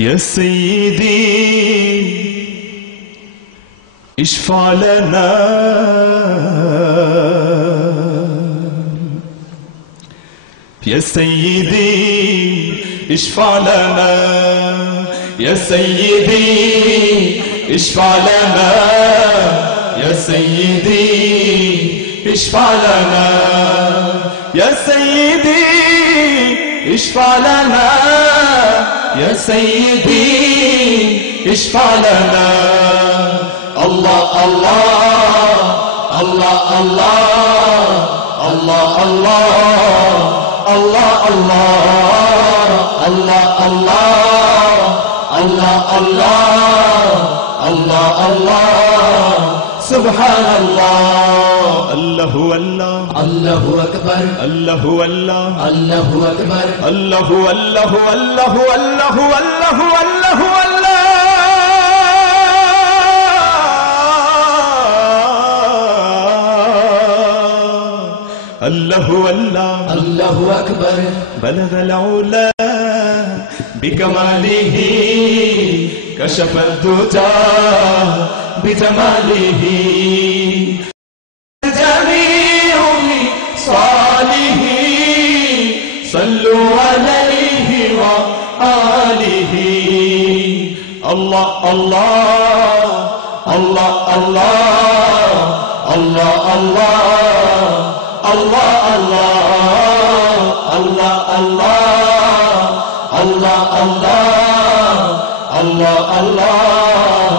يا سيدي اشفع لنا يا سيدي اشفع لنا يا سيدي اشفع لنا يا سيدي اشفع لنا يا سيدي اشفع لنا يا سيدي اشفع لنا الله الله الله الله الله الله الله الله الله الله الله الله سبحان الله الله الله الله أكبر الله الله الله أكبر الله الله الله الله الله الله الله الله الله أكبر بلغ العلا بكماله كشف الدجى بجماله جميع صالح صلوا عليه وآله الله الله الله الله الله الله الله الله الله الله الله الله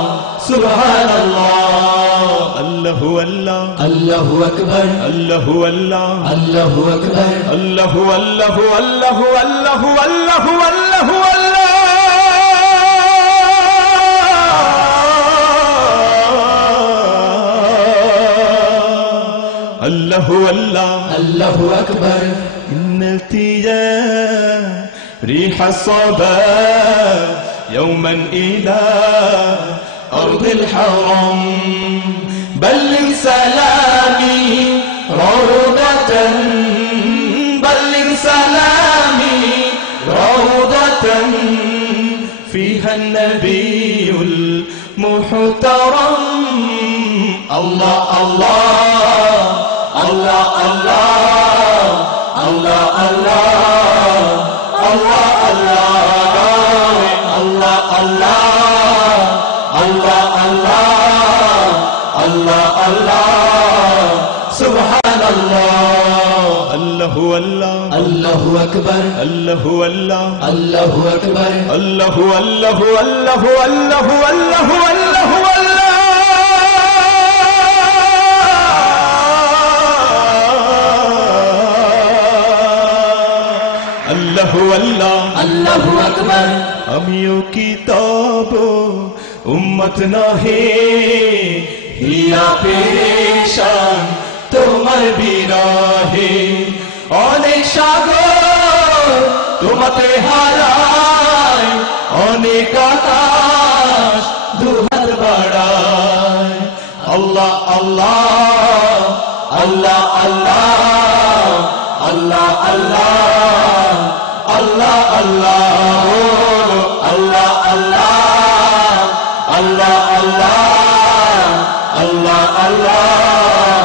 سبحان الله الله الله الله أكبر الله الله الله أكبر الله الله الله الله الله الله الله الله الله أكبر إن التياه ريح الصبا يوما إلى أرض الحرم بلغ سلامي روضة بلغ سلامي روضة فيها النبي المحترم الله الله الله الله الله الله الله الله الله الله الله سبحان الله الله الله الله أكبر الله الله الله أكبر الله الله الله الله الله الله الله الله الله أكبر আমিও কিতাব উম্মত নাহি হিয়া পেশান তোমার বিরাহে অনেক সাগর তোমাতে হারায় অনেক আকাশ দুহাত বাড়ায় আল্লাহ আল্লাহ আল্লাহ আল্লাহ আল্লাহ আল্লাহ Allah Allah Allah Allah Allah Allah Allah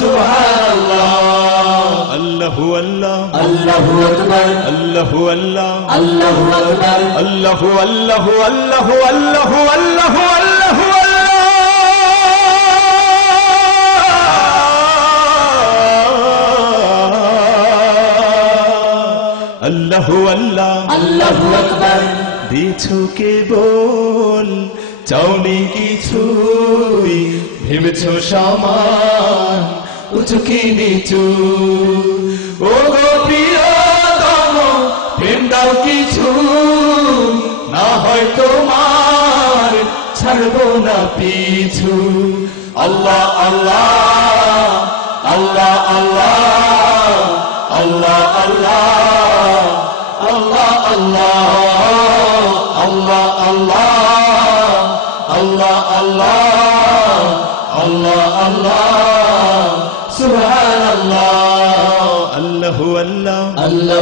Subhanallah Allahu Allah Allahu Akbar Allahu Allah Allahu Akbar Allahu Allahu Allahu Allahu Allahu Allahu Allahu Allah Allahu Akbar দিছো কেবল চাওনি কিছুই ভেবেছো সমান উঁচু কি নিচু ও গো প্রিয়তম প্রেম দাও কিছু না হয় তোমার ছাড়বো না পিছু আল্লাহ আল্লাহ আল্লাহ আল্লাহ আল্লাহ আল্লাহ Allah Allah Allah Allah Allah Allah Allah Allah Subhanallah Allahu Allah Allah